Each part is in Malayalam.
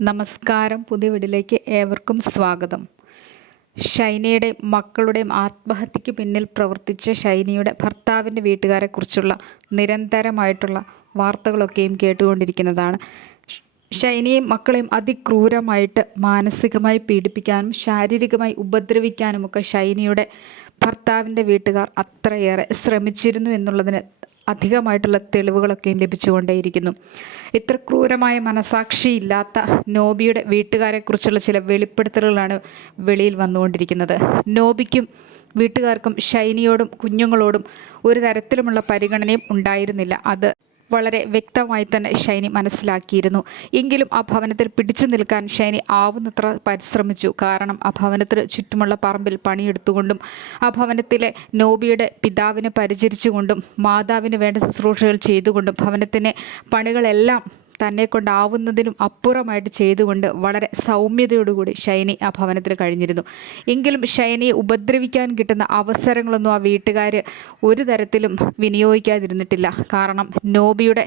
നമസ്കാരം പുതിയ വീടിലേക്ക് ഏവർക്കും സ്വാഗതം. ഷൈനയുടെയും മക്കളുടെയും ആത്മഹത്യയ്ക്ക് പിന്നിൽ പ്രവർത്തിച്ച ഷൈനയുടെ ഭർത്താവിന്റെ വീട്ടുകാരെക്കുറിച്ചുള്ള നിരന്തരമായിട്ടുള്ള വാർത്തകളൊക്കെയും കേട്ടുകൊണ്ടിരിക്കുന്നതാണ്. ഷൈനയും മക്കളെയും അതിക്രൂരമായിട്ട് മാനസികമായി പീഡിപ്പിക്കാനും ശാരീരികമായി ഉപദ്രവിക്കാനുമൊക്കെ ഷൈനയുടെ ഭർത്താവിന്റെ വീട്ടുകാർ അത്രയേറെ ശ്രമിച്ചിരുന്നു എന്നുള്ളതിന് അധികമായിട്ടുള്ള തെളിവുകളൊക്കെയും ലഭിച്ചുകൊണ്ടേയിരിക്കുന്നു. ഇത്ര ക്രൂരമായ മനസാക്ഷിയില്ലാത്ത നോബിയുടെ വീട്ടുകാരെക്കുറിച്ചുള്ള ചില വെളിപ്പെടുത്തലുകളാണ് വെളിയിൽ വന്നുകൊണ്ടിരിക്കുന്നത്. നോബിക്കും വീട്ടുകാർക്കും ഷൈനിയോടും കുഞ്ഞുങ്ങളോടും ഒരു തരത്തിലുമുള്ള പരിഗണനയും ഉണ്ടായിരുന്നില്ല. അത് വളരെ വ്യക്തമായി തന്നെ ഷൈനി മനസ്സിലാക്കിയിരുന്നു. എങ്കിലും ആ ഭവനത്തിൽ പിടിച്ചു നിൽക്കാൻ ഷൈനി ആവുന്നത്ര പരിശ്രമിച്ചു. കാരണം ആ ഭവനത്തിന് ചുറ്റുമുള്ള പറമ്പിൽ പണിയെടുത്തുകൊണ്ടും ആ ഭവനത്തിലെ നോബിയുടെ പിതാവിനെ പരിചരിച്ചുകൊണ്ടും മാതാവിന് വേണ്ട ശുശ്രൂഷകൾ ചെയ്തുകൊണ്ടും ഭവനത്തിന്റെ പണികളെല്ലാം തന്നെ കൊണ്ടാവുന്നതിനും അപ്പുറമായിട്ട് ചെയ്തുകൊണ്ട് വളരെ സൗമ്യതയോടുകൂടി ഷൈനി ആ ഭവനത്തിൽ കഴിഞ്ഞിരുന്നു. എങ്കിലും ഷൈനിയെ ഉപദ്രവിക്കാൻ കിട്ടുന്ന അവസരങ്ങളൊന്നും ആ വീട്ടുകാർ ഒരു തരത്തിലും വിനിയോഗിക്കാതിരുന്നിട്ടില്ല. കാരണം നോബിയുടെ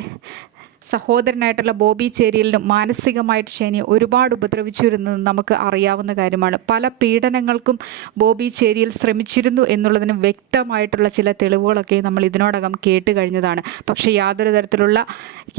സഹോദരനായിട്ടുള്ള ബോബി ചേരിയലിനും മാനസികമായിട്ട് ഷൈനിയെ ഒരുപാട് ഉപദ്രവിച്ചിരുന്നത് നമുക്ക് അറിയാവുന്ന കാര്യമാണ്. പല പീഡനങ്ങൾക്കും ബോബി ചേരിയൽ ശ്രമിച്ചിരുന്നു എന്നുള്ളതിന് വ്യക്തമായിട്ടുള്ള ചില തെളിവുകളൊക്കെ നമ്മൾ ഇതിനോടകം കേട്ട് കഴിഞ്ഞതാണ്. പക്ഷേ യാതൊരു തരത്തിലുള്ള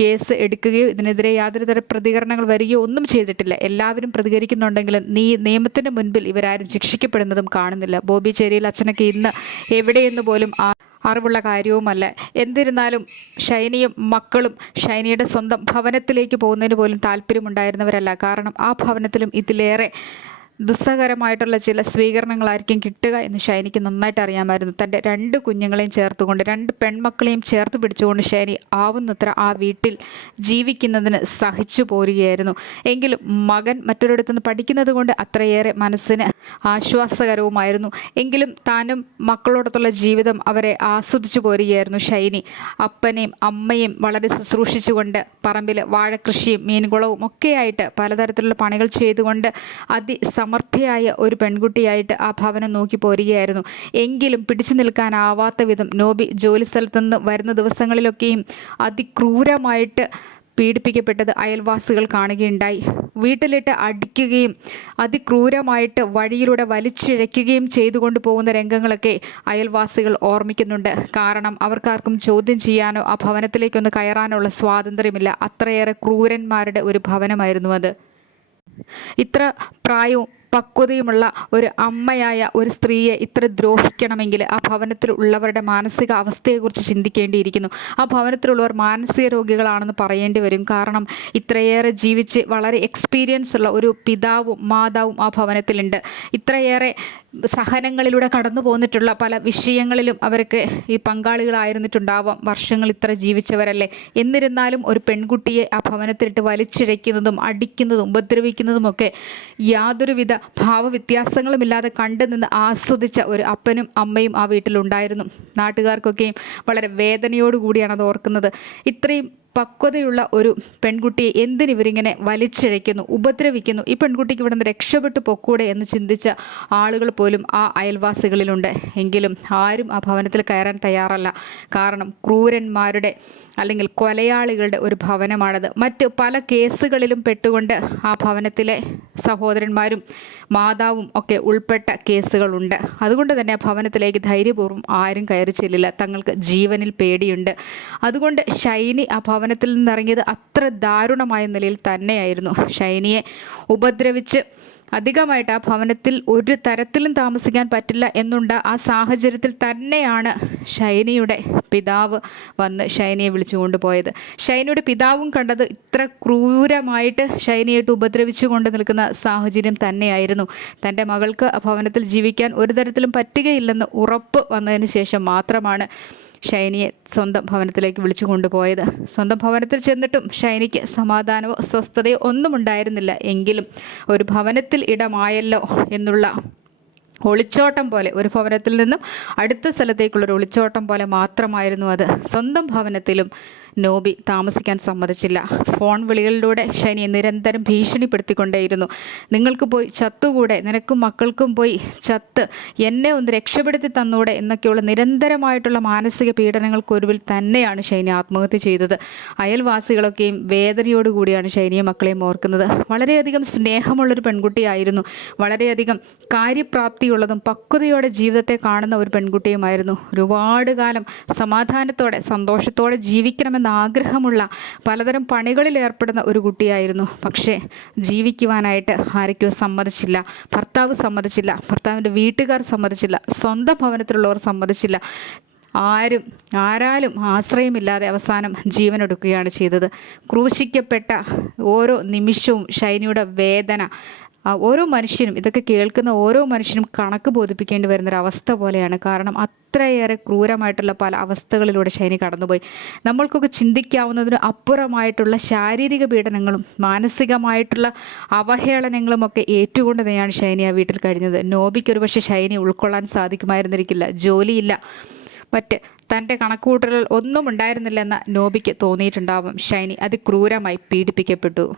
കേസ് എടുക്കുകയോ ഇതിനെതിരെ യാതൊരു തര പ്രതികരണങ്ങൾ വരികയോ ഒന്നും ചെയ്തിട്ടില്ല. എല്ലാവരും പ്രതികരിക്കുന്നുണ്ടെങ്കിലും നീ നിയമത്തിന്റെ മുൻപിൽ ഇവരാരും ശിക്ഷിക്കപ്പെടുന്നതും കാണുന്നില്ല. ബോബി ചേരിയൽ അച്ഛനൊക്കെ ഇന്ന് എവിടെയെന്ന് പോലും ആ അറിവുള്ള കാര്യവുമല്ല. എന്നിരുന്നാലും ഷൈനിയും മക്കളും ഷൈനിയുടെ സ്വന്തം ഭവനത്തിലേക്ക് പോകുന്നതിന് പോലും താല്പര്യമുണ്ടായിരുന്നവരല്ല. കാരണം ആ ഭവനത്തിലും ഇതിലേറെ ദുസ്സഹകരമായിട്ടുള്ള ചില സ്വീകരണങ്ങളായിരിക്കും കിട്ടുക എന്ന് ഷൈനിക്ക് നന്നായിട്ട് അറിയാമായിരുന്നു. തന്റെ രണ്ട് കുഞ്ഞുങ്ങളെയും ചേർത്തുകൊണ്ട് രണ്ട് പെൺമക്കളെയും ചേർത്ത് പിടിച്ചുകൊണ്ട് ഷൈനി ആവുന്നത്ര ആ വീട്ടിൽ ജീവിക്കുന്നതിന് സഹിച്ചു പോരുകയായിരുന്നു. എങ്കിലും മകൻ മറ്റൊരിടത്തുനിന്ന് പഠിക്കുന്നത് കൊണ്ട് അത്രയേറെ മനസ്സിന് ആശ്വാസകരവുമായിരുന്നു. എങ്കിലും താനും മക്കളോടത്തുള്ള ജീവിതം അവരെ ആസ്വദിച്ചു പോരുകയായിരുന്നു ഷൈനി. അപ്പനെയും അമ്മയും വളരെ ശുശ്രൂഷിച്ചുകൊണ്ട് പറമ്പിൽ വാഴക്കൃഷിയും മീൻകുളവും ഒക്കെയായിട്ട് പലതരത്തിലുള്ള പണികൾ ചെയ്തുകൊണ്ട് അതിസമർത്ഥയായ ഒരു പെൺകുട്ടിയായിട്ട് ആ ഭവനം നോക്കി പോരുകയായിരുന്നു. എങ്കിലും പിടിച്ചു നിൽക്കാനാവാത്ത വിധം നോബി ജോലി സ്ഥലത്തുനിന്ന് വരുന്ന ദിവസങ്ങളിലൊക്കെയും അതിക്രൂരമായിട്ട് പീഡിപ്പിക്കപ്പെട്ടത് അയൽവാസികൾ കാണുകയുണ്ടായി. വീട്ടിലിട്ട് അടിക്കുകയും അതിക്രൂരമായിട്ട് വഴിയിലൂടെ വലിച്ചിഴയ്ക്കുകയും ചെയ്തുകൊണ്ട് പോകുന്ന രംഗങ്ങളൊക്കെ അയൽവാസികൾ ഓർമ്മിക്കുന്നുണ്ട്. കാരണം അവർക്കാർക്കും ചോദ്യം ചെയ്യാനോ ആ ഭവനത്തിലേക്കൊന്ന് കയറാനോ ഉള്ള സ്വാതന്ത്ര്യമില്ല. അത്രയേറെ ക്രൂരന്മാരുടെ ഒരു ഭവനമായിരുന്നു അത്. ഇത്ര പ്രായവും പക്വതയുമുള്ള ഒരു അമ്മയായ ഒരു സ്ത്രീയെ ഇത്ര ദ്രോഹിക്കണമെങ്കിൽ ആ ഭവനത്തിൽ ഉള്ളവരുടെ മാനസിക അവസ്ഥയെക്കുറിച്ച് ചിന്തിക്കേണ്ടിയിരിക്കുന്നു. ആ ഭവനത്തിലുള്ളവർ മാനസിക രോഗികളാണെന്ന് പറയേണ്ടി വരും. കാരണം ഇത്രയേറെ ജീവിച്ച് വളരെ എക്സ്പീരിയൻസ് ഉള്ള ഒരു പിതാവും മാതാവും ആ ഭവനത്തിലുണ്ട്. ഇത്രയേറെ സഹനങ്ങളിലൂടെ കടന്നു പോന്നിട്ടുള്ള പല വിഷയങ്ങളിലും അവർക്ക് ഈ പങ്കാളികളായിരുന്നിട്ടുണ്ടാവാം. വർഷങ്ങൾ ഇത്ര ജീവിച്ചവരല്ലേ? എന്നിരുന്നാലും ഒരു പെൺകുട്ടിയെ ആ ഭവനത്തിലിട്ട് വലിച്ചിഴയ്ക്കുന്നതും അടിക്കുന്നതും ഉപദ്രവിക്കുന്നതുമൊക്കെ യാതൊരുവിധ ഭാവവ്യത്യാസങ്ങളുമില്ലാതെ കണ്ടു നിന്ന് ആസ്വദിച്ച ഒരു അപ്പനും അമ്മയും ആ വീട്ടിലുണ്ടായിരുന്നു. നാട്ടുകാർക്കൊക്കെയും വളരെ വേദനയോടുകൂടിയാണ് അത് ഓർക്കുന്നത്. ഇത്രയും പക്വതയുള്ള ഒരു പെൺകുട്ടിയെ എന്തിനിവരിങ്ങനെ വലിച്ചിഴയ്ക്കുന്നു ഉപദ്രവിക്കുന്നു? ഈ പെൺകുട്ടിക്ക് ഇവിടെ നിന്ന് രക്ഷപ്പെട്ടു പൊക്കൂടെ എന്ന് ചിന്തിച്ച ആളുകൾ പോലും ആ അയൽവാസികളിലുണ്ട്. എങ്കിലും ആരും ആ ഭവനത്തിൽ കയറാൻ തയ്യാറല്ല. കാരണം ക്രൂരന്മാരുടെ അല്ലെങ്കിൽ കൊലയാളികളുടെ ഒരു ഭവനമാണത്. മറ്റ് പല കേസുകളിലും പെട്ടുകൊണ്ട് ആ ഭവനത്തിലെ സഹോദരന്മാരും മാതാവും ഒക്കെ ഉൾപ്പെട്ട കേസുകളുണ്ട്. അതുകൊണ്ട് തന്നെ ഭവനത്തിലേക്ക് ധൈര്യപൂർവം ആരും കയറി ചെല്ലില്ല. തങ്ങൾക്ക് ജീവനിൽ പേടിയുണ്ട്. അതുകൊണ്ട് ഷൈനി ആ ഭവനത്തിൽ നിന്നിറങ്ങിയത് അത്ര ദാരുണമായ നിലയിൽ തന്നെയായിരുന്നു. ഷൈനിയെ ഉപദ്രവിച്ച് അധികമായിട്ട് ആ ഭവനത്തിൽ ഒരു തരത്തിലും താമസിക്കാൻ പറ്റില്ല എന്നുണ്ട് ആ സാഹചര്യത്തിൽ തന്നെയാണ് ഷൈനിയുടെ പിതാവ് വന്ന് ഷൈനിയെ വിളിച്ചു കൊണ്ടുപോയത്. ഷൈനിയുടെ പിതാവും കണ്ടത് ഇത്ര ക്രൂരമായിട്ട് ഷൈനിയായിട്ട് ഉപദ്രവിച്ചു കൊണ്ട് നിൽക്കുന്ന സാഹചര്യം തന്നെയായിരുന്നു. തന്റെ മകൾക്ക് ആ ഭവനത്തിൽ ജീവിക്കാൻ ഒരു തരത്തിലും പറ്റുകയില്ലെന്ന് ഉറപ്പ് വന്നതിന് ശേഷം മാത്രമാണ് ഷൈനിയെ സ്വന്തം ഭവനത്തിലേക്ക് വിളിച്ചു കൊണ്ടുപോയത്. സ്വന്തം ഭവനത്തിൽ ചെന്നിട്ടും ഷൈനിക്ക് സമാധാനമോ സ്വസ്ഥതയോ ഒന്നും ഉണ്ടായിരുന്നില്ല. എങ്കിലും ഒരു ഭവനത്തിൽ ഇടമായല്ലോ എന്നുള്ള ഒളിച്ചോട്ടം പോലെ ഒരു ഭവനത്തിൽ നിന്നും അടുത്ത സ്ഥലത്തേക്കുള്ളൊരു ഒളിച്ചോട്ടം പോലെ മാത്രമായിരുന്നു അത്. സ്വന്തം ഭവനത്തിലും നോബി താമസിക്കാൻ സമ്മതിച്ചില്ല. ഫോൺ വിളികളിലൂടെ ശനിയെ നിരന്തരം ഭീഷണിപ്പെടുത്തിക്കൊണ്ടേയിരുന്നു. നിങ്ങൾക്ക് പോയി ചത്തുകൂടെ? നിനക്കും മക്കൾക്കും പോയി ചത്ത്? എന്നെ ഒന്ന് രക്ഷപ്പെടുത്തി തന്നൂടെ? എന്നൊക്കെയുള്ള നിരന്തരമായിട്ടുള്ള മാനസിക പീഡനങ്ങൾക്കൊരുവിൽ തന്നെയാണ് ഷൈനി ആത്മഹത്യ ചെയ്തത്. അയൽവാസികളൊക്കെയും വേദനയോടുകൂടിയാണ് ശൈനിയെ മക്കളെയും ഓർക്കുന്നത്. വളരെയധികം സ്നേഹമുള്ളൊരു പെൺകുട്ടിയായിരുന്നു. വളരെയധികം കാര്യപ്രാപ്തിയുള്ളതും പക്വതയോടെ ജീവിതത്തെ കാണുന്ന ഒരു പെൺകുട്ടിയുമായിരുന്നു. ഒരുപാട് കാലം സമാധാനത്തോടെ സന്തോഷത്തോടെ ജീവിക്കണമെന്ന ആഗ്രഹമുള്ള പലതരം പണികളിൽ ഏർപ്പെടുന്ന ഒരു കുട്ടിയായിരുന്നു. പക്ഷേ ജീവിക്കുവാനായിട്ട് ആരൊക്കെയോ സമ്മതിച്ചില്ല. ഭർത്താവ് സമ്മതിച്ചില്ല. ഭർത്താവിന്റെ വീട്ടുകാർ സമ്മതിച്ചില്ല. സ്വന്തം ഭവനത്തിലുള്ളവർ സമ്മതിച്ചില്ല. ആരും ആരാലും ആശ്രയമില്ലാതെ അവസാനം ജീവനൊടുക്കുകയാണ് ചെയ്തത്. ക്രൂശിക്കപ്പെട്ട ഓരോ നിമിഷവും ഷൈനിയുടെ വേദന ഓരോ മനുഷ്യനും ഇതൊക്കെ കേൾക്കുന്ന ഓരോ മനുഷ്യനും കണക്ക് ബോധിപ്പിക്കേണ്ടി വരുന്നൊരവസ്ഥ പോലെയാണ്. കാരണം അത്രയേറെ ക്രൂരമായിട്ടുള്ള പല അവസ്ഥകളിലൂടെ ഷൈനി കടന്നുപോയി. നമ്മൾക്കൊക്കെ ചിന്തിക്കാവുന്നതിന് അപ്പുറമായിട്ടുള്ള ശാരീരിക പീഡനങ്ങളും മാനസികമായിട്ടുള്ള അവഹേളനങ്ങളും ഒക്കെ ഏറ്റുകൊണ്ട് തന്നെയാണ് ശൈനി ആ വീട്ടിൽ കഴിഞ്ഞത്. നോബിക്ക് ഒരു പക്ഷേ ഷൈനി ഉൾക്കൊള്ളാൻ സാധിക്കുമായിരുന്നിരിക്കില്ല. ജോലിയില്ല. മറ്റ് തന്റെ കണക്കുകൂട്ടലുകൾ ഒന്നും ഉണ്ടായിരുന്നില്ലെന്ന നോബിക്ക് തോന്നിയിട്ടുണ്ടാവും. ഷൈനി അതിക്രൂരമായി പീഡിപ്പിക്കപ്പെട്ടു.